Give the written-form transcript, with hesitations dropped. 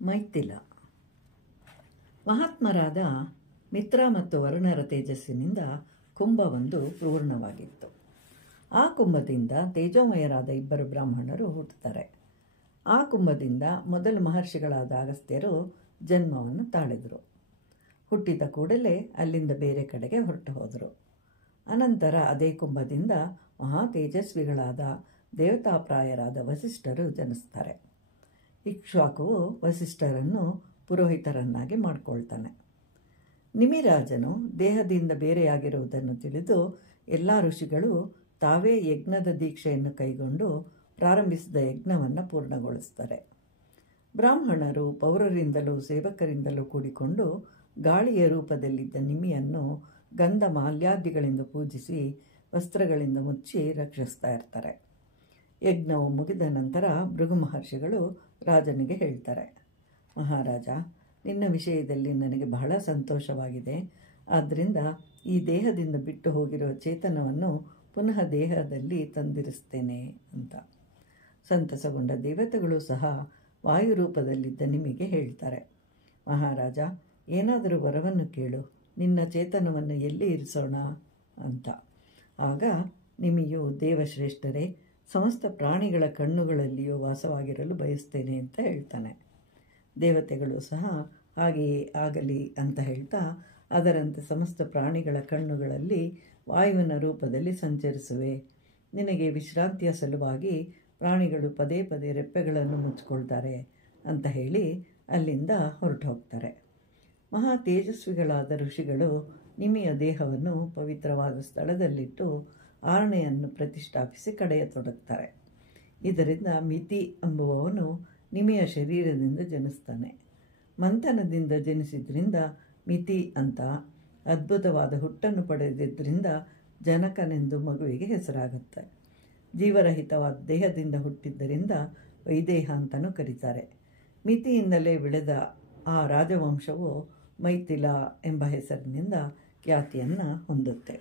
ಮೈಥಿಲ. ಮಹಾತ್ಮರಾದ ಮಿತ್ರ ಮತ್ತು ವರುಣರ ತೇಜಸ್ಸಿನಿಂದ ಕುಂಭವೊಂದು ಪೂರ್ಣವಾಗಿತ್ತು. ಆ ಕುಂಭದಿಂದ ತೇಜೋಮಯರಾದ ಇಬ್ಬರು ಬ್ರಾಹ್ಮಣರು ಹುಟ್ಟುತ್ತಾರೆ. ಆ ಕುಂಭದಿಂದ ಮೊದಲು ಮಹರ್ಷಿಗಳಾದ ಅಗಸ್ತ್ಯರು ಜನ್ಮವನ್ನು ತಾಳಿದರು. ಹುಟ್ಟಿದ ಕೂಡಲೇ ಅಲ್ಲಿಂದ ಬೇರೆ ಕಡೆಗೆ ಹೊರಟು ಹೋದರು. ಅನಂತರ ಅದೇ ಕುಂಭದಿಂದ ಮಹಾ ತೇಜಸ್ವಿಗಳಾದ ದೇವತಾಪ್ರಾಯರಾದ ವಸಿಷ್ಠರು ಜನಿಸ್ತಾರೆ. ಇಕ್ಷ್ವಾಕುವು ವಸಿಷ್ಠರನ್ನು ಪುರೋಹಿತರನ್ನಾಗಿ ಮಾಡಿಕೊಳ್ತಾನೆ. ನಿಮಿರಾಜನು ದೇಹದಿಂದ ಬೇರೆಯಾಗಿರುವುದನ್ನು ತಿಳಿದು ಎಲ್ಲ ಋಷಿಗಳು ತಾವೇ ಯಜ್ಞದ ದೀಕ್ಷೆಯನ್ನು ಕೈಗೊಂಡು ಪ್ರಾರಂಭಿಸಿದ ಯಜ್ಞವನ್ನು ಪೂರ್ಣಗೊಳಿಸ್ತಾರೆ. ಬ್ರಾಹ್ಮಣರು ಪೌರರಿಂದಲೂ ಸೇವಕರಿಂದಲೂ ಕೂಡಿಕೊಂಡು ಗಾಳಿಯ ರೂಪದಲ್ಲಿದ್ದ ನಿಮಿಯನ್ನು ಗಂಧ ಮಾಲ್ಯಾದಿಗಳಿಂದ ಪೂಜಿಸಿ ವಸ್ತ್ರಗಳಿಂದ ಮುಚ್ಚಿ ರಕ್ಷಿಸ್ತಾ ಇರ್ತಾರೆ. ಯಜ್ಞವು ಮುಗಿದ ನಂತರ ಭೃಗು ಮಹರ್ಷಿಗಳು ರಾಜನಿಗೆ ಹೇಳ್ತಾರೆ, ಮಹಾರಾಜ, ನಿನ್ನ ವಿಷಯದಲ್ಲಿ ನನಗೆ ಬಹಳ ಸಂತೋಷವಾಗಿದೆ. ಆದ್ದರಿಂದ ಈ ದೇಹದಿಂದ ಬಿಟ್ಟು ಹೋಗಿರುವ ಚೇತನವನ್ನು ಪುನಃ ದೇಹದಲ್ಲಿ ತಂದಿರಿಸ್ತೇನೆ ಅಂತ. ಸಂತಸಗೊಂಡ ದೇವತೆಗಳು ಸಹ ವಾಯುರೂಪದಲ್ಲಿದ್ದ ನಿಮಗೆ ಹೇಳ್ತಾರೆ, ಮಹಾರಾಜ, ಏನಾದರೂ ವರವನ್ನು ಕೇಳು, ನಿನ್ನ ಚೇತನವನ್ನು ಎಲ್ಲಿ ಇರಿಸೋಣ ಅಂತ. ಆಗ ನಿಮಿಯು, ದೇವಶ್ರೇಷ್ಠರೇ, ಸಮಸ್ತ ಪ್ರಾಣಿಗಳ ಕಣ್ಣುಗಳಲ್ಲಿಯೂ ವಾಸವಾಗಿರಲು ಬಯಸ್ತೇನೆ ಅಂತ ಹೇಳ್ತಾನೆ. ದೇವತೆಗಳು ಸಹ ಹಾಗೆಯೇ ಆಗಲಿ ಅಂತ ಹೇಳ್ತಾ ಅದರಂತೆ ಸಮಸ್ತ ಪ್ರಾಣಿಗಳ ಕಣ್ಣುಗಳಲ್ಲಿ ವಾಯುವಿನ ರೂಪದಲ್ಲಿ ಸಂಚರಿಸುವೆ. ನಿನಗೆ ವಿಶ್ರಾಂತಿಯ ಸಲುವಾಗಿ ಪ್ರಾಣಿಗಳು ಪದೇ ಪದೇ ರೆಪ್ಪೆಗಳನ್ನು ಮುಚ್ಚಿಕೊಳ್ತಾರೆ ಅಂತ ಹೇಳಿ ಅಲ್ಲಿಂದ ಹೊರಟು ಹೋಗ್ತಾರೆ. ಮಹಾ ತೇಜಸ್ವಿಗಳಾದ ಋಷಿಗಳು ನಿಮಿಯ ದೇಹವನ್ನು ಪವಿತ್ರವಾದ ಸ್ಥಳದಲ್ಲಿಟ್ಟು ಆರಣೆಯನ್ನು ಪ್ರತಿಷ್ಠಾಪಿಸಿ ಕಡೆಯತೊಡಗ್ತಾರೆ. ಇದರಿಂದ ಮಿತಿ ಎಂಬುವವನು ನಿಮಿಯ ಶರೀರದಿಂದ ಜನಿಸ್ತಾನೆ. ಮಂಥನದಿಂದ ಜನಿಸಿದ್ರಿಂದ ಮಿತಿ ಅಂತ, ಅದ್ಭುತವಾದ ಹುಟ್ಟನ್ನು ಪಡೆದಿದ್ದರಿಂದ ಜನಕನೆಂದು ಮಗುವಿಗೆ ಹೆಸರಾಗುತ್ತೆ. ಜೀವರಹಿತವಾದ ದೇಹದಿಂದ ಹುಟ್ಟಿದ್ದರಿಂದ ವೈದೇಹ ಅಂತಲೂ ಕರೀತಾರೆ. ಮಿತಿಯಿಂದಲೇ ಬೆಳೆದ ಆ ರಾಜವಂಶವು ಮೈಥಿಲ ಎಂಬ ಹೆಸರಿನಿಂದ ಖ್ಯಾತಿಯನ್ನು ಹೊಂದುತ್ತೆ.